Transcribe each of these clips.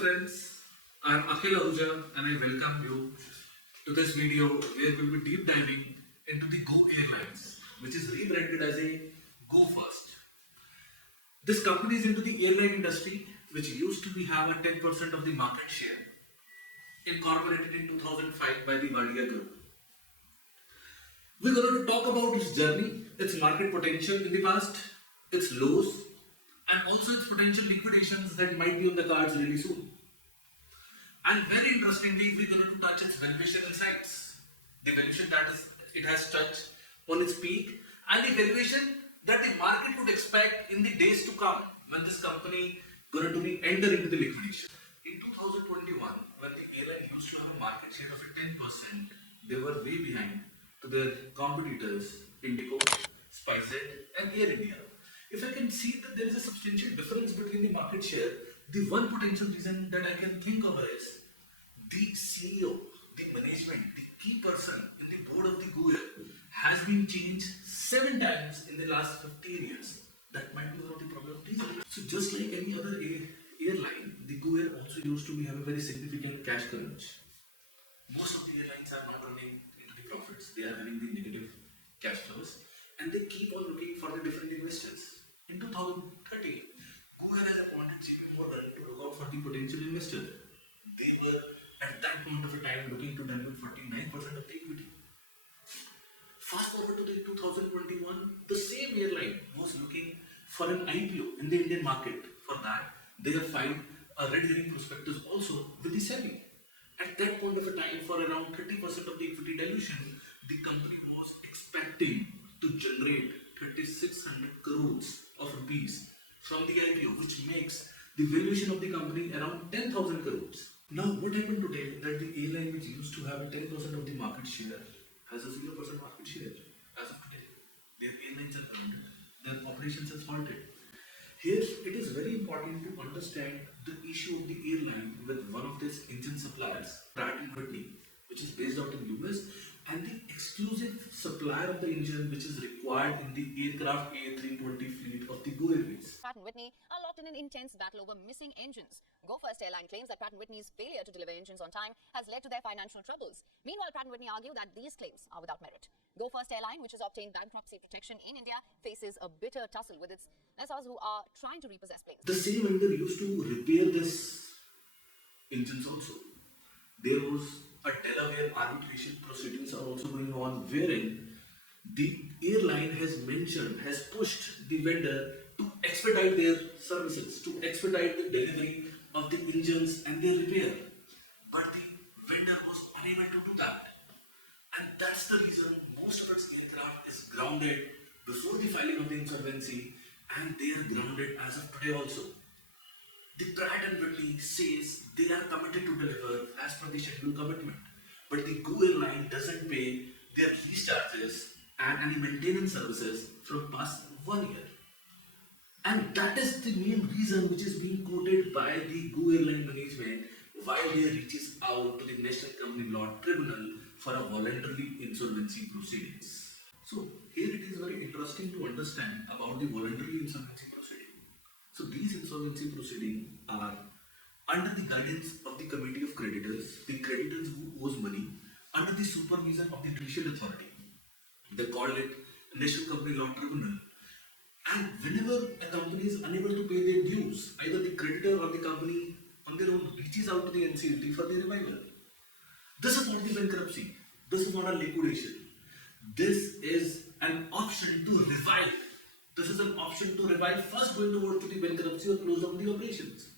friends, I am Akhil Ahuja and I welcome you to this video where we will be deep diving into the Go Airlines, which is rebranded as a Go First. This company is into the airline industry, which used to have a 10% of the market share, incorporated in 2005 by the Valuation Group. We're going to talk about its journey, its market potential in the past, its lows, and also its potential liquidations that might be on the cards really soon. And very interestingly, we're going to touch its valuation insights. The valuation it has touched on its peak, and the valuation that the market would expect in the days to come when this company going to be enter into the liquidation. In 2021, when the airline used to have a market share of 10%, they were way behind to their competitors Indigo, SpiceJet, and Air India. If I can see that there is a substantial difference between the market share, the one potential reason that I can think of is the CEO, the management, the key person in the board of the Go Air has been changed 7 times in the last 15 years. That might be one of the problem reasons. So just like any other airline, the Go Air also used to have a very significant cash crunch. Most of the airlines are not running into the profits. They are having the negative cash flows and they keep on looking for the different investors. In 2013, Go Air has appointed JP Morgan to look out for the potential investor. They were at that point of a time looking to dilute 49% of the equity. Fast forward to the 2021, the same airline was looking for an IPO in the Indian market. For that, they have filed a red herring prospectus also with the SEBI. At that point of a time, for around 30% of the equity dilution, the company was expecting to generate 3,600 crores of rupees from the IPO, which makes the valuation of the company around 10,000 crores. Now, what happened today that the airline which used to have 10% of the market share has a 0% market share as of today. Their airlines are grounded, their operations has halted. Here, it is very important to understand the issue of the airline with one of these engine suppliers, Pratt & Whitney, which is based out in US, and the exclusive supplier of the engine which is required in the aircraft A320 fleet of the Go Airways. Pratt & Whitney are locked in an intense battle over missing engines. Go First Airline claims that Pratt & Whitney's failure to deliver engines on time has led to their financial troubles. Meanwhile, Pratt & Whitney argue that these claims are without merit. Go First Airline, which has obtained bankruptcy protection in India, faces a bitter tussle with its lessors who are trying to repossess planes. The same vendor used to repair this engines also. There was a Delaware arbitration proceedings are also going on wherein the airline has pushed the vendor to expedite their services, to expedite the delivery of the engines and their repair. But the vendor was unable to do that. And that's the reason most of its aircraft is grounded before the filing of the insolvency, and they are grounded as of today also. The Pratt & Whitney says they are committed to deliver as per the scheduled commitment, but the Go Airline doesn't pay their lease charges and any maintenance services from past 1 year. And that is the main reason which is being quoted by the Go Airline management while they reaches out to the National Company Law Tribunal for a voluntary insolvency proceedings. So here it is very interesting to understand about the voluntary insolvency proceeding. So these insolvency proceedings are under the guidance of the committee of creditors, the creditors who owes money, under the supervision of the judicial authority. They call it National Company Law Tribunal. And whenever a company is unable to pay their dues, either the creditor or the company on their own reaches out to the NCLT for the revival. This is not the bankruptcy. This is not a liquidation. This is an option to revive. This is an option to revive, first going towards the bankruptcy or close down the operations.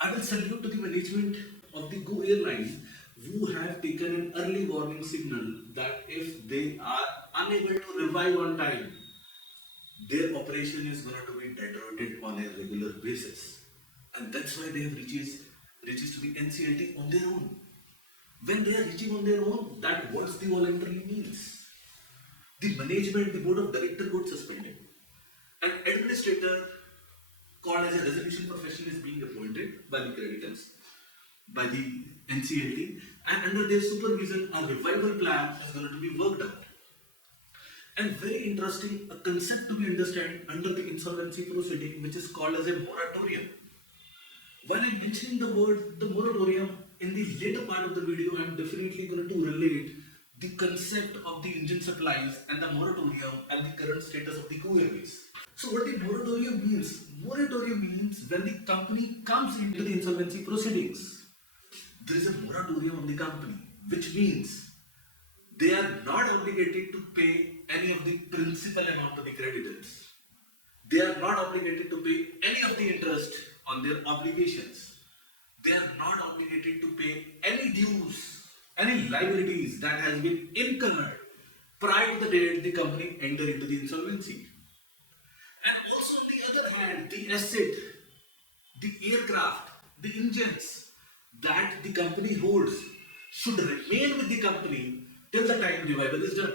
I will salute to the management of the Go Airlines who have taken an early warning signal that if they are unable to revive on time, their operation is going to be deteriorated on a regular basis. And that's why they have reaches to the NCLT on their own. When they are reaching on their own, that what the voluntary means. The management, the board of directors got suspended. An administrator called as a resolution professional is being appointed by the creditors, by the NCLT, and under their supervision, a revival plan is going to be worked out. And very interesting, a concept to be understood under the insolvency proceeding, which is called as a moratorium. While I'm mentioning the word, the moratorium, in the later part of the video, I'm definitely going to relate the concept of the engine supplies and the moratorium and the current status of the Go Airways. So what the moratorium means? Moratorium means when the company comes into the insolvency proceedings, there is a moratorium on the company, which means they are not obligated to pay any of the principal amount to the creditors. They are not obligated to pay any of the interest on their obligations. They are not obligated to pay any dues, any liabilities that has been incurred prior to the date the company entered into the insolvency. And also on the other hand, the asset, the aircraft, the engines that the company holds should remain with the company till the time revival is done.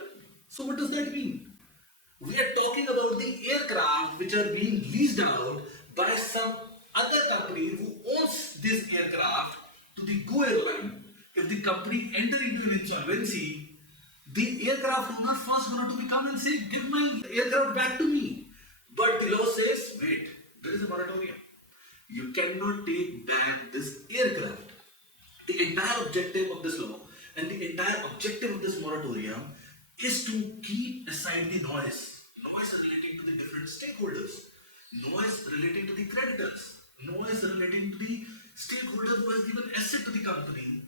So what does that mean? We are talking about the aircraft which are being leased out by some other company who owns this aircraft to the Go Airline. If the company enter into an insolvency, the aircraft owner first going to come and say, give my aircraft back to me. But the law says, wait, there is a moratorium. You cannot take back this aircraft. The entire objective of this law and the entire objective of this moratorium is to keep aside the noise relating to the different stakeholders, noise relating to the creditors, noise relating to the stakeholders who has given asset to the company,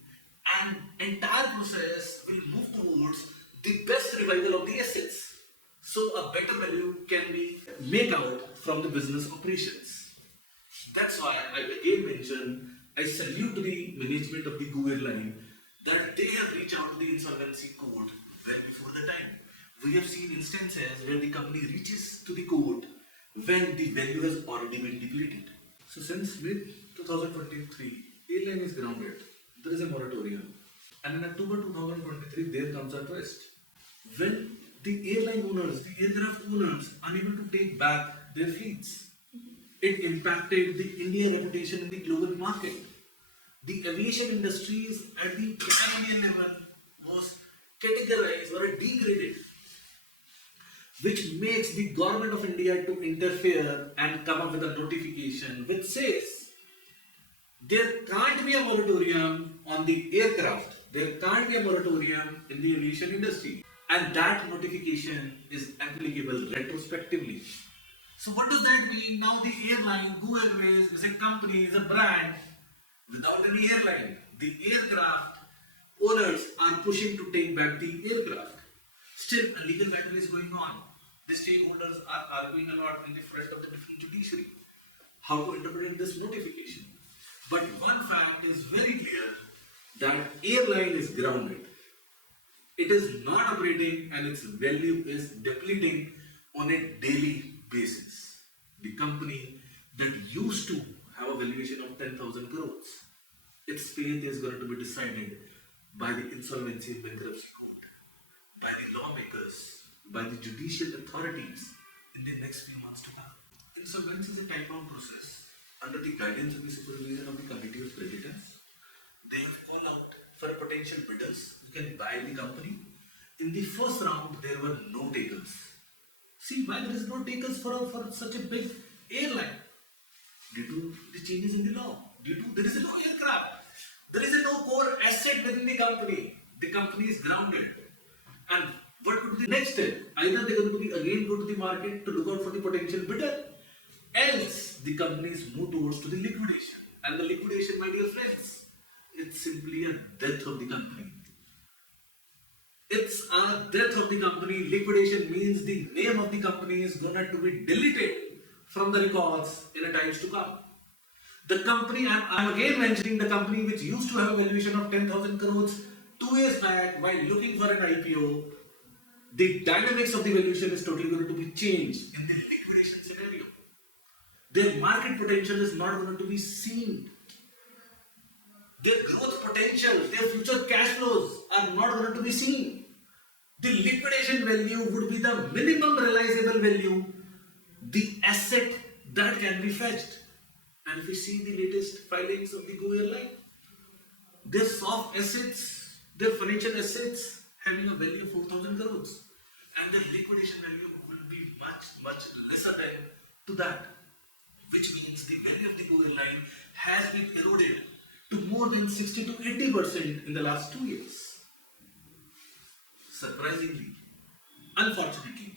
and entire process will move towards the best revival of the assets. So a better value can be made out from the business operations. That's why I again mention, I salute the management of the Go Airline that they have reached out to the insolvency court well before the time. We have seen instances where the company reaches to the court when the value has already been depleted. So since mid 2023, airline is grounded. There is a moratorium. And in October 2023, there comes a twist. When the airline owners, the aircraft owners, unable to take back their fleets, it impacted the Indian reputation in the global market. The aviation industries at the pan-Indian level was categorized or degraded, which makes the government of India to interfere and come up with a notification which says there can't be a moratorium on the aircraft, there can't be a moratorium in the aviation industry, and that notification is applicable retrospectively. So what does that mean? Now the airline, Go Airways, is a company, is a brand without any airline. The aircraft owners are pushing to take back the aircraft. Still, a legal battle is going on. The stakeholders are arguing a lot in the front of the different judiciary. How to interpret this notification? But one fact is very clear that airline is grounded. It is not operating and its value is depleting on a daily basis. The company that used to have a valuation of 10,000 crores, its fate is going to be decided by the insolvency and bankruptcy court, by the lawmakers, by the judicial authorities in the next few months to come. Insolvency is a time-bound process under the guidance of the supervision of the Committee of Creditors. They have called out for potential bidders who can buy the company. In the first round, there were no takers. See why there is no takers for such a big airline? Due to the changes in the law. Due to there is no aircraft. There is no core asset within the company. The company is grounded. And what would be the next step? Either they are going to be again go to the market to look out for the potential bidder, else the companies move towards to the liquidation. And the liquidation, my dear friends, it's simply a death of the company. It's a death of the company. Liquidation means the name of the company is going to be deleted from the records in the times to come. The company, I'm again mentioning the company which used to have a valuation of 10,000 crores 2 years back while looking for an IPO, the dynamics of the valuation is totally going to be changed in the liquidation scenario. Their market potential is not going to be seen. Their growth potential, their future cash flows are not going to be seen. The liquidation value would be the minimum realizable value, the asset that can be fetched. And if you see the latest filings of the Go Airline, their soft assets, their financial assets having a value of 4,000 crores, and the liquidation value will be much lesser than to that. which means the value of the Go airline has been eroded to more than 60 to 80% in the last 2 years. Surprisingly, unfortunately,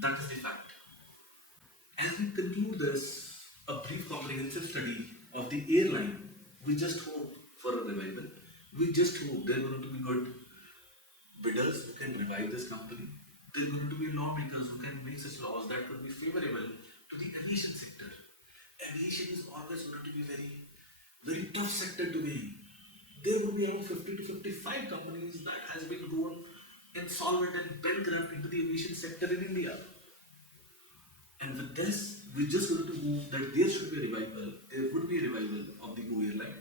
that is the fact. As we conclude this, a brief comprehensive study of the airline, we just hope for a revival. We just hope there are going to be good bidders who can revive this company. There are going to be lawmakers who can make such laws that could be favorable to the aviation sector. Aviation is always going to be very tough sector to be in. There would be around 50 to 55 companies that has been gone insolvent and bankrupt into the aviation sector in India. And with this, we're just going to move that there should be a revival, there would be a revival of the Go airline.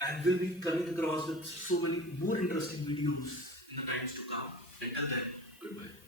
And we'll be coming across with so many more interesting videos in the times to come. Until then, goodbye.